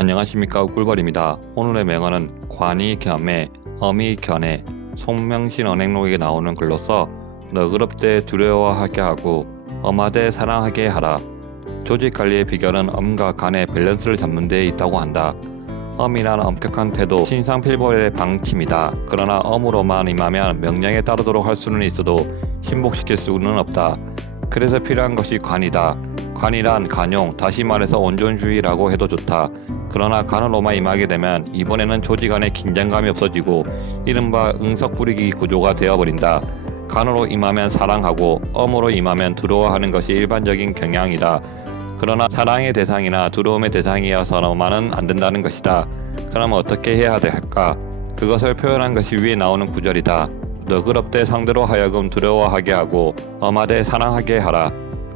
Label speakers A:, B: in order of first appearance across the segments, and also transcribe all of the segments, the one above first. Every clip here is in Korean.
A: 안녕하십니까 꿀벌입니다. 오늘의 명언은 관이 겸해 어미 견해 송명신 언행록에 나오는 글로서 너그럽되 두려워하게 하고 엄하되 사랑하게 하라. 조직 관리의 비결은 엄과 간의 밸런스를 잡는 데 있다고 한다. 엄이란 엄격한 태도, 신상필벌의 방침이다. 그러나 엄으로만 임하면 명령에 따르도록 할 수는 있어도 신복시킬 수는 없다. 그래서 필요한 것이 관이다. 관이란 간용, 다시 말해서 온존주의라고 해도 좋다. 그러나 간으로만 임하게 되면 이번에는 조직 안에 긴장감이 없어지고 이른바 응석 부리기 구조가 되어버린다. 간으로 임하면 사랑하고 엄으로 임하면 두려워하는 것이 일반적인 경향이다. 그러나 사랑의 대상이나 두려움의 대상이어서만은 안 된다는 것이다. 그럼 어떻게 해야 할까? 그것을 표현한 것이 위에 나오는 구절이다. 너그럽되 상대로 하여금 두려워하게 하고 엄하되 사랑하게 하라.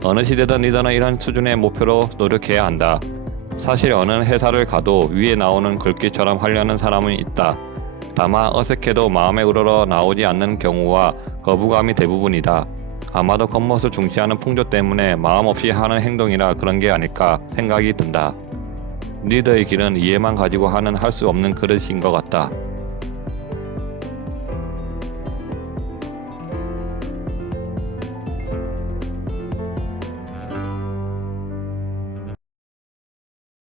A: 어느 시대든 리더는 이런 수준의 목표로 노력해야 한다. 사실 어느 회사를 가도 위에 나오는 글귀처럼 하려는 사람은 있다. 다만 어색해도 마음에 우러러 나오지 않는 경우와 거부감이 대부분이다. 아마도 겉멋을 중시하는 풍조 때문에 마음 없이 하는 행동이라 그런 게 아닐까 생각이 든다. 리더의 길은 이해만 가지고 하는 할 수 없는 그릇인 것 같다.